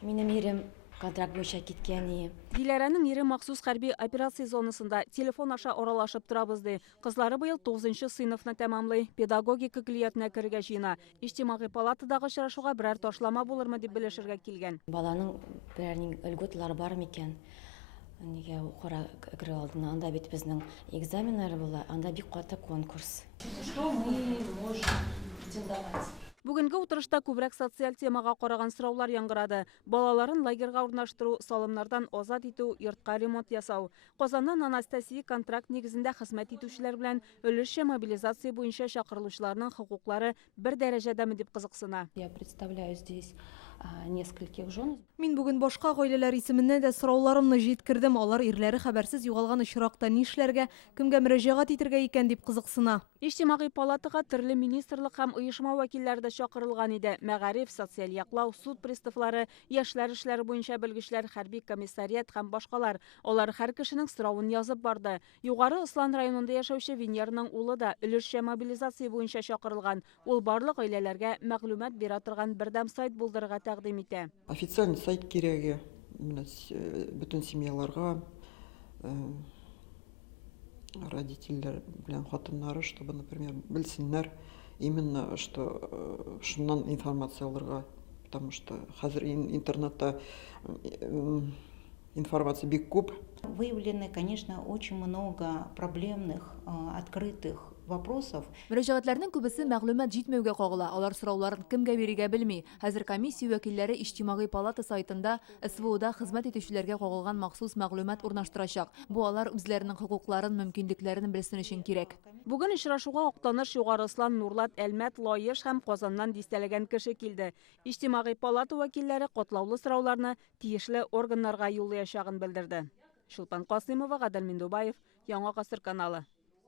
Минем ирем контракт буенча киткән. Диләрәнең ире махсус хәрби операция зонасында телефон аша аралашып торабыз ди. Кызлары быел 9нчы сыйныфны тәмамлый, педагогика көллиятына керергә җыена. Иҗтимагый палатадагы очрашуга берәр ташлама булырмы дип белешергә килгән. Баланың берәрнең льготалары бар микән? Нигә укыра керә алдына? Анда бит безнең экзаменнар була, анда бик каты конкурс. Что мы можем претендовать? Бүгенге утырышта күбрәк социаль темага караган сораулар яңгырады. Балаларын лагерга урнаштыру, салымнардан азат итү, йортка ремонт ясау. Казаннан Анастасия контракт нигезендә хезмәт итүчеләр белән өлешчә мобилизация буенча чакырылучыларның хокуклары бер дәрәҗәдәме дип кызыксына. Я представляю здесь нескольких жен. Мин бүген башка гаиләләр исеменнән дә сорауларымны җиткердем. Алар ирләре хәбәрсез югалган очракта нишләргә, кемгә мөрәҗәгать итәргә икән дип кызыксына. Иҗтимагый палатага төрле министрлык һәм оешма вәкилләре дә чакырылган иде. Мәгариф, социаль яклау, суд приставлары, яшьләр эшләре буенча белгечләр, хәрби комиссариат һәм башкалар. Алар һәр кешенең соравын язып барды. Югары Ыслан районында яшәүче Венерның улы да өлешчә мобилизация буенча чакырылган. Ул барлык гаиләләргә мәгълүмат бирә торган бердәм сайт булдырырга тәкъдим итә. Официальный сайт кирәге бөтен семьяларга, родительләр белән хатыннары, чтобы, например, белсеннәр именно, что шуннан информация алырга, потому что хәзер интернетта информация бик күп. Выявлены, конечно, очень много проблемных, открытых вопросов. Мөрәҗәгатьләрнең күбесе мәгълүмат җитмәүгә кагыла. Алар сорауларын кемгә бирергә белми. Хәзер комиссия вәкилләре Иҗтимагый палата сайтында СВОда хезмәт итүчеләргә кагылган махсус мәгълүмат урнаштырачак. Бу алар үзләренең хокукларын, мөмкинлекләрен белсен өчен кирәк. Бүген очрашуга Актаныш, Югары Ыслан, Нурлат, Әлмәт, Лаеш һәм Казаннан дистәләгән кеше килде. Иҗтимагый палата вәкилләре катлаулы сорауларны тиешле органнарга юллаячагын белдерде. Шулпан Касыймова, Гадел Миндубаев, Яңа гасыр каналы.